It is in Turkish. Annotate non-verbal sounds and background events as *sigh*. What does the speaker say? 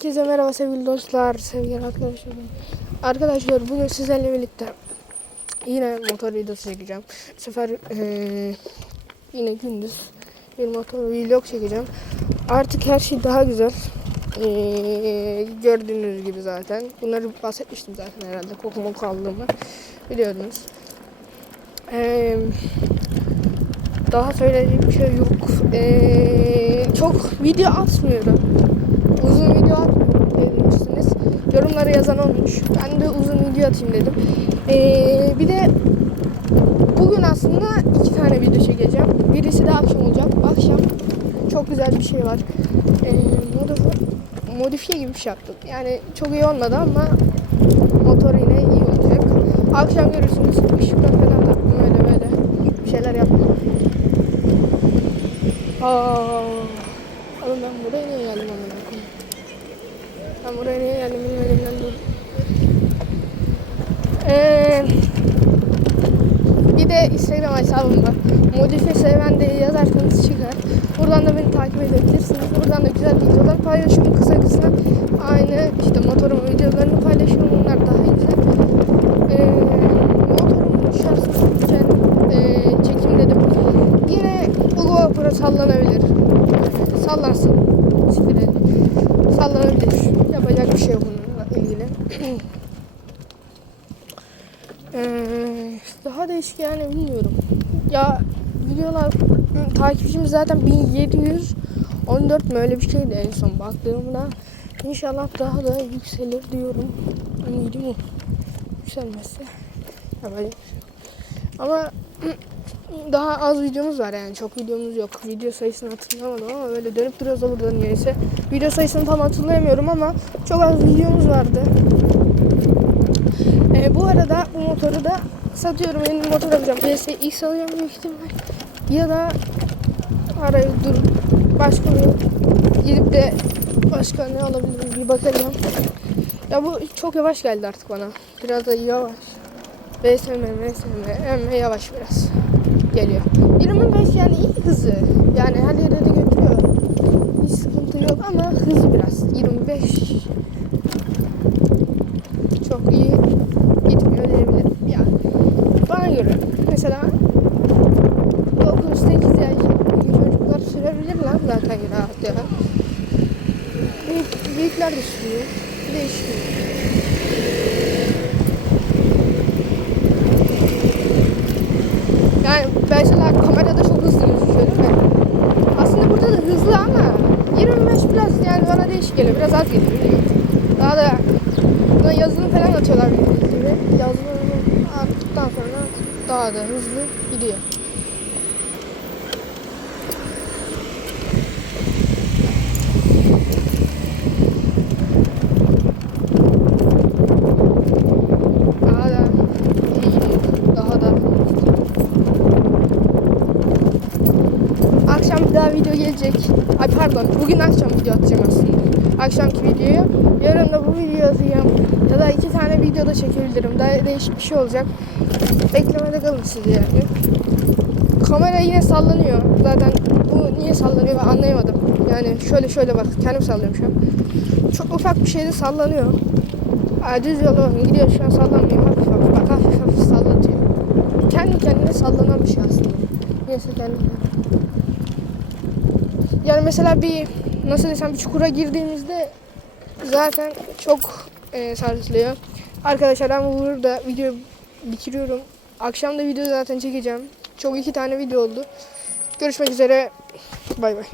Herkese merhaba sevgili dostlar, sevgili arkadaşlarım. Arkadaşlar bugün sizlerle birlikte yine motor videosu çekeceğim. Bu sefer eee, yine gündüz bir motor vlog çekeceğim. Artık her şey daha güzel. Eee, gördüğünüz gibi zaten. Bunları bahsetmiştim zaten herhalde. Koku moku aldığımı biliyordunuz. Eee, daha söyleyecek bir şey yok. Eee, çok video atmıyorum uzun video atmıyorum demiştiniz. Yorumlara yazan olmuş. Ben de uzun video atayım dedim. Ee, bir de bugün aslında iki tane video çekeceğim. Birisi de akşam olacak. Akşam çok güzel bir şey var. Ee, modifiye, modifiye gibi bir şey yaptım. Yani çok iyi olmadı ama motor yine iyi olacak. Akşam görürsünüz. Işıklar falan taktım öyle böyle. Bir şeyler yaptım. Aa, oğlum ben buraya niye? Ben buraya niye geldim benim elimden dur. Ee, bir de Instagram hesabım var. Modifiye seven de yazarsanız çıkar. Buradan da beni takip edebilirsiniz. Buradan da güzel videolar paylaşıyorum kısa kısa. Aynı işte motorum videolarını paylaşıyorum. Bunlar daha güzel. Ee, motorumun güzel ee, çekim dedim. Yine bu GoPro sallanabilir. Ee, sallansın. Siktir edin. Sallanabilir. Şey bununla ilgili. Daha değişik yani bilmiyorum. Ya videolar takipçim zaten 1714 mi öyle bir şeydi en son baktığımda. İnşallah daha da yükselir diyorum. Eminim o. Yükselmezse şey. Ama *clears throat* daha az videomuz var yani çok videomuz yok. Video sayısını hatırlamadım ama böyle dönüp duruyoruz da buradan niyeyse. Video sayısını tam hatırlayamıyorum ama çok az videomuz vardı. Ee, bu arada bu motoru da satıyorum. Yeni motor alacağım. VSX alacağım büyük ihtimal. Ya da arayı dur başka bir gidip de başka ne alabilirim bir bakacağım. Ya bu çok yavaş geldi artık bana. Biraz da yavaş. VSM, VSM, emme yavaş biraz geliyor. 25 yani iyi hızı. Yani her yere de götürüyor. Hiç sıkıntı yok ama hızı biraz. 25 çok iyi gitmiyor diyebilirim. Yani bana göre mesela 9-8 yaşındaki çocuklar sürebilir lan zaten rahat ya. Büyük, büyükler de sürüyor. Değişiyor. Mesela kamerada çok hızlı gözüküyor değil? Aslında burada da hızlı ama 25 biraz yani bana değişik geliyor. Biraz az geliyor. Daha da buna yazılım falan atıyorlar gibi. Yazılımı attıktan sonra daha da hızlı gidiyor. Daha da iyi gidiyor. Daha da Akşam daha video gelecek. Ay pardon bugün akşam video atacağım aslında. Akşamki videoyu. Yarın da bu videoyu atacağım. Ya da iki tane video da çekebilirim. Daha değişik bir şey olacak. Beklemede kalın siz yani. Kamera yine sallanıyor. Zaten bu niye sallanıyor ben anlayamadım. Yani şöyle şöyle bak kendim sallıyorum şu an. Çok ufak bir şeyde sallanıyor. Aa, düz yola bakın gidiyor şu an sallanmıyor. Yani mesela bir nasıl desem bir çukura girdiğimizde zaten çok e, sarsılıyor. Arkadaşlar ben burada video bitiriyorum. Akşam da video zaten çekeceğim. Çok iki tane video oldu. Görüşmek üzere. Bay bay.